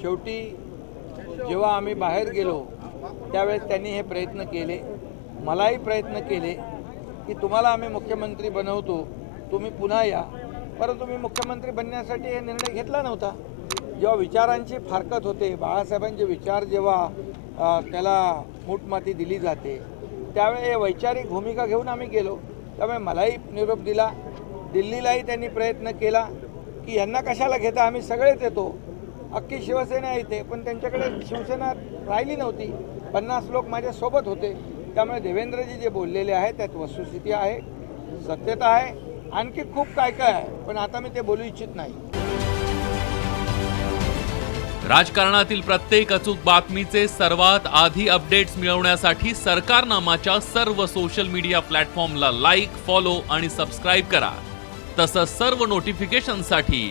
शेवटी जेव्हा आम्ही बाहेर गेलो त्यावेळेस त्यांनी हे प्रयत्न केले. मलाही प्रयत्न केले की तुम्हाला आम्ही मुख्यमंत्री बनवतो तुम्ही पुन्हा या. परंतु मी मुख्यमंत्री बनण्यासाठी हे निर्णय घेतला नव्हता. जेव्हा विचारांची फारकत होते बाळासाहेबांचे विचार जेव्हा त्याला मूठमाती दिली जाते त्यावेळी वैचारिक भूमिका घेऊन आम्ही गेलो. त्यामुळे मलाही निरोप दिला. दिल्लीलाही त्यांनी प्रयत्न केला की यांना कशाला घेता आम्ही सगळेच येतो. अख्खी शिवसेना येते पण त्यांच्याकडे शिवसेना राहिली नव्हती. पन्नास लोक माझ्यासोबत होते. त्यामुळे देवेंद्रजी जे बोललेले आहे त्यात वस्तुस्थिती आहे सत्यता आहे आणखी खूप काय काय आहे पण आता मी ते बोलू इच्छित नाही. राजकारणातील प्रत्येक अचूक बातमीचे सर्वात आधी अपडेट्स मिळवण्यासाठी सरकारनामाच्या सर्व सोशल मीडिया प्लॅटफॉर्मला लाईक फॉलो आणि सबस्क्राईब करा. तसंच सर्व नोटिफिकेशनसाठी